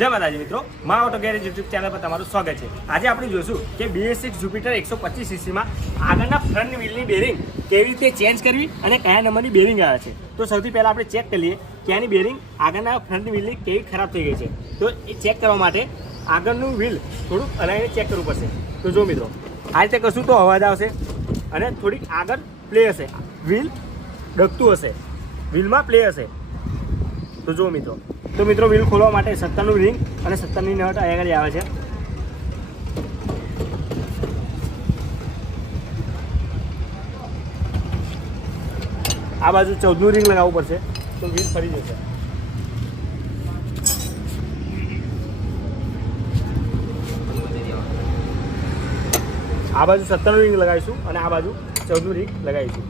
જય માતાજી મિત્રો, મારા ઓટો ગેરેજ યુટ્યુબ ચેનલ પર તમારું સ્વાગત છે। આજે આપણે જોઈશું કે BS6 જુપિટર 125 સીસીમાં આગળના ફ્રન્ટ વ્હીલની બેરિંગ કેવી રીતે ચેન્જ કરવી અને કયા નંબરની બેરિંગ આવે છે। તો સૌથી પહેલાં આપણે ચેક કરી લઈએ કે આની બેરિંગ આગળના ફ્રન્ટ વ્હીલની કેવી ખરાબ થઈ ગઈ છે। તો એ ચેક કરવા માટે આગળનું વ્હીલ થોડુંક હલાવીને ચેક કરવું પડશે। તો જો મિત્રો, આ રીતે કરશું તો અવાજ આવશે અને થોડીક આગળ પ્લે હશે, વ્હીલ ડગતું હશે, વ્હીલમાં પ્લે હશે। તો જો મિત્રો, વ્હીલ ખોલવા માટે 70નું રિંગ અને 70ની નટ અહીંયા આગળ આવે છે। આ બાજુ 14નું રિંગ લગાવવું પડશે તો વ્હીલ ફરી જશે। આ બાજુ 70નું રિંગ લગાવીશું અને આ બાજુ 14નું રિંગ લગાવીશું।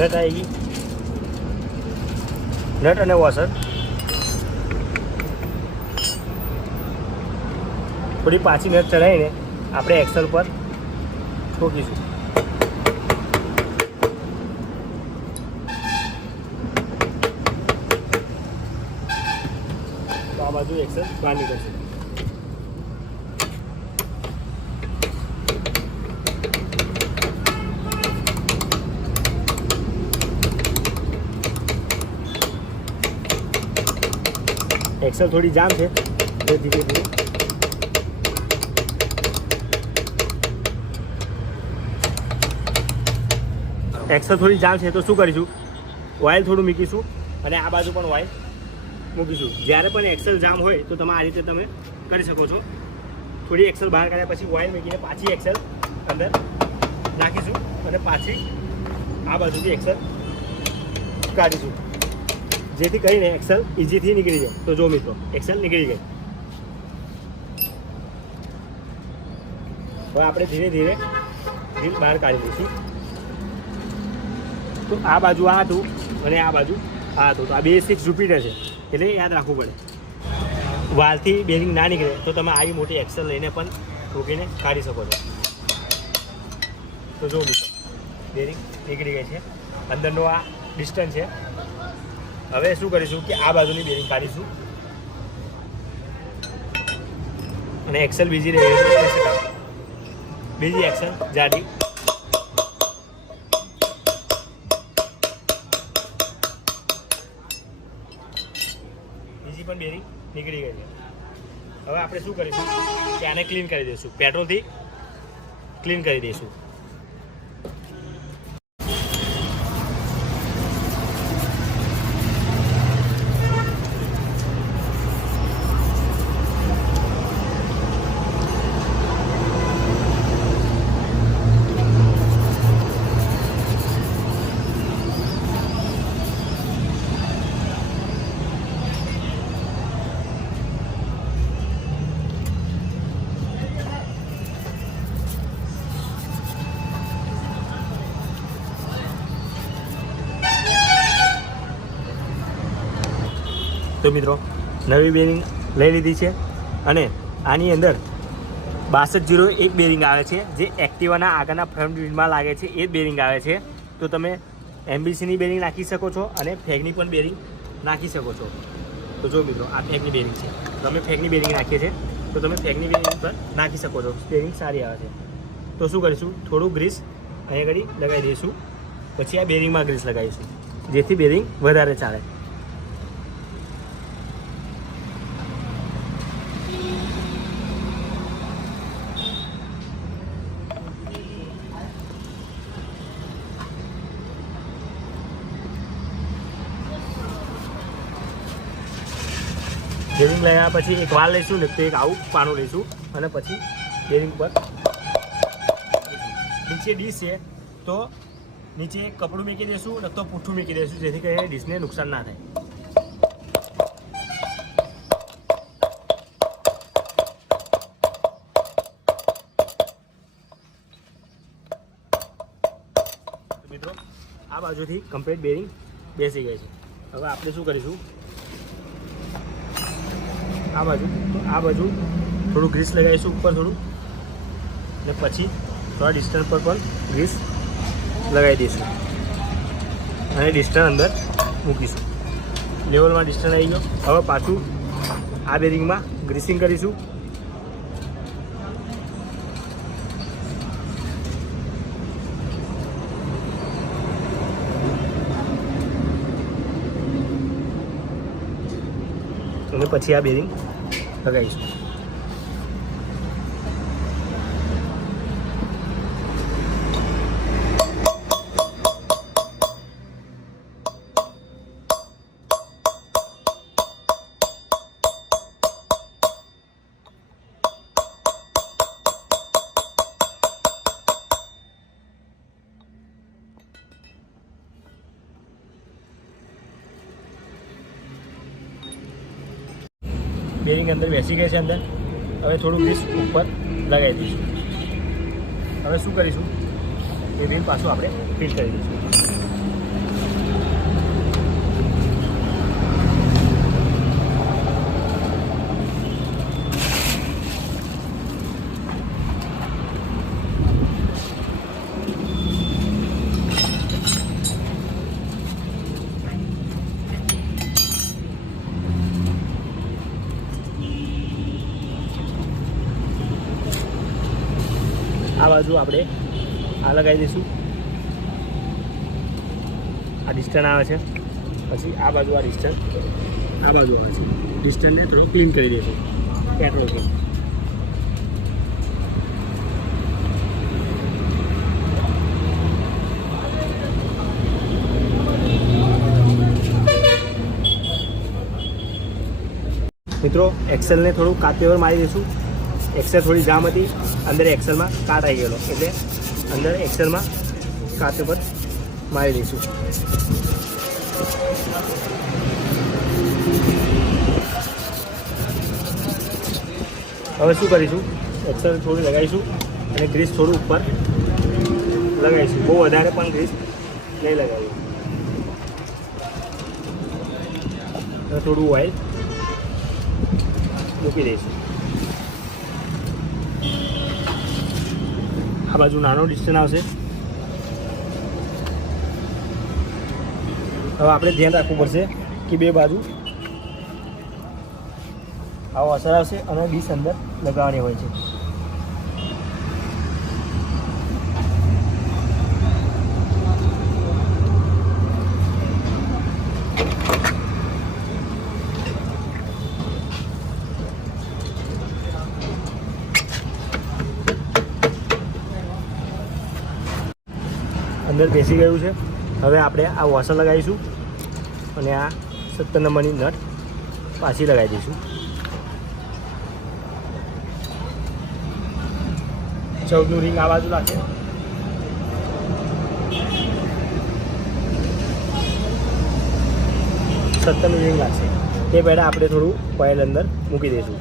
नट आएगी, नट અને વોશર થોડી પાછી નટ ચડાવીને આપણે એક્સલ પર ઠોકીશું। તો આ બાજુ એક્સલ બહાર નીકળશે। एक्सल थोड़ी जाम है तो धीरे धीरे एक्सल थोड़ी जाम है तो शू करीशू, ऑइल थोड़ું મૂકીશું અને આ બાજુ પણ ઓઇલ મૂકીશું। જ્યારે પણ એક્સલ જામ હોય તો તમે આ રીતે તમે કરી શકો છો। થોડી એક્સલ બહાર કાઢ્યા પછી ઓઇલ મૂકીને પાછી એક્સલ અંદર નાખીશું અને પાછી આ બાજુથી એક્સલ કાઢીશું, જેથી કરીને એક્સલ ઇઝીથી નીકળી જાય। તો જો મિત્રો, એક્સલ નીકળી ગઈ। હવે આપણે ધીરે ધીરે વ્હીલ બહાર કાઢી દઈશું। તો આ બાજુ આ હતું અને આ બાજુ આ હતું। તો આ BS6 જુપિટર છે એટલે યાદ રાખવું પડે। વાલથી બેરિંગ ના નીકળે તો તમે આવી મોટી એક્સલ લઈને પણ ઠોકીને કાઢી શકો છો। તો જો મિત્રો, બેરિંગ નીકળી ગઈ છે, અંદરનો આ ડિસ્ટન્સ છે। હવે શું કરીશું કે આ બાજુની બેરિંગ કાઢીશું અને એક્સલ બીજી બીજી એક્સલ જાડી બીજી પણ બેરિંગ નીકળી ગઈ છે। હવે આપણે શું કરીશું કે આને ક્લીન કરી દઈશું, પેટ્રોલથી ક્લીન કરી દઈશું। તો મિત્રો, નવી બેરિંગ લઈ લીધી છે અને આની અંદર 6201 બેરિંગ આવે છે, જે એક્ટિવાના આગળના ફ્રન્ટ વ્હીલમાં લાગે છે એ જ બેરિંગ આવે છે। તો તમે MBCની બેરિંગ નાખી શકો છો અને ફેગની પણ બેરિંગ નાખી શકો છો। તો જો મિત્રો, આ ફેગની બેરિંગ છે, તમે ફેગની બેરિંગ નાખીએ છે તો તમે ફેગની બેરિંગ પર નાખી શકો છો, બેરિંગ સારી આવે છે। તો શું કરીશું, થોડું ગ્રીસ અહીંયા આગળ લગાવી દઈશું, પછી આ બેરિંગમાં ગ્રીસ લગાવીશું જેથી બેરિંગ વધારે ચાલે। બેરિંગ લયા પછી એક વાલ લઈશું ને તો એક આવું પાનું લઈશું અને પછી બેરિંગ પર નીચે ડીશ છે તો નીચે એક કપડું મૂકી દઈશું ને તો પૂઠું મૂકી દઈશું, જેથી કરીને ડીશને નુકસાન ના થાય। મિત્રો, આ બાજુથી કમ્પ્લીટ બેરિંગ બેસી ગઈ છે। હવે આપણે શું કરીશું, આ બાજુ થોડું ગ્રીસ લગાવીશું ઉપર થોડું અને પછી થોડા ડિસ્ટન્સ પર પણ ગ્રીસ લગાવી દઈશું અને ડિસ્ટન્સ અંદર મૂકીશું. લેવલમાં ડિસ્ટન્સ આવી ગયો. હવે પાછું આ બેરિંગમાં ગ્રીસિંગ કરીશું. અને પછી આ બેરિંગ લગાવીશું. બેરિંગ અંદર બેસી ગઈ છે અંદર. હવે થોડું ગ્રીસ ઉપર લગાવી દઈશું. હવે શું કરીશું, એ રીલ પાછું આપણે ફિટ કરી દઈશું. આ બાજુ આપણે આ લગાવી દઈશું. આ ડિસ્ટન્સ આવે છે. પછી આ બાજુ આ ડિસ્ટન્સ આ બાજુ આવે છે. ડિસ્ટન્સને થોડું ક્લીન કરી દઈશું પેટ્રોલથી. મિત્રો એક્સેલને થોડું કાતેવર મારી દઈશું. એક્સેલ થોડી જામ હતી, અંદર એક્સેલમાં કાટ આવી ગયેલો એટલે અંદર એક્સેલમાં કાતે પર મારી દઈશું. હવે શું કરીશું, એક્સેલ થોડી લગાવીશું અને ગ્રીસ થોડું ઉપર લગાવીશું. બહુ વધારે પણ ગ્રીસ નહીં લગાવીએ. હવે થોડું ઓઇલ મૂકી દઈશું. આ બાજુ નાનો ડિસ્ટન્સ આવશે. હવે આપણે ધ્યાન રાખવું પડશે કે બે બાજુ આવો અસર આવશે અને ડીશ અંદર લગાવવાની હોય છે. અંદર બેસી ગયું છે. હવે આપણે આ વોશર લગાવીશું અને આ 17 નંબરની નટ પાછી લગાવી દઈશું. 14નું રિંગ આ બાજુ લાગશે. સત્તરનું રિંગ લાગશે. તે પહેલાં આપણે થોડું ઓઇલ અંદર મૂકી દઈશું.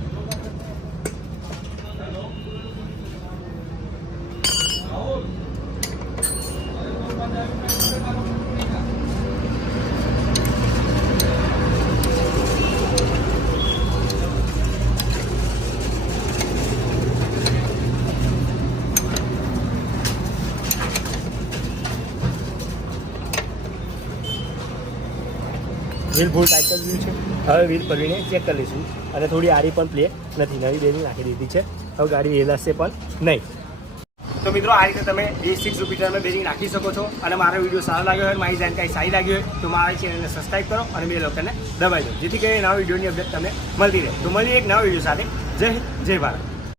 વ્હીલ ફૂલ ટાઈટ જ વ્યૂ છે. હવે વ્હીલ ફરીને ચેક કરી લઈશું અને થોડી આડી પણ પ્લે નથી, નવી બેરિંગ નાખી દીધી છે. હવે ગાડી હેલાશે પણ નહીં. તો મિત્રો આ રીતે તમે B6 જુપિટરમાં બેરિંગ નાખી શકો છો. અને મારો વિડીયો સારો લાગ્યો હોય, મારી જાણકારી સારી લાગી હોય તો મારા ચેનલને સબસ્ક્રાઈબ કરો અને બે લોકોને દબાવી દો, જેથી કરીને નવા વિડીયોની અપડેટ તમને મળતી રહે. તો મળીએ એક નવા વિડીયો સાથે. જય હિન્દ, જય ભારત.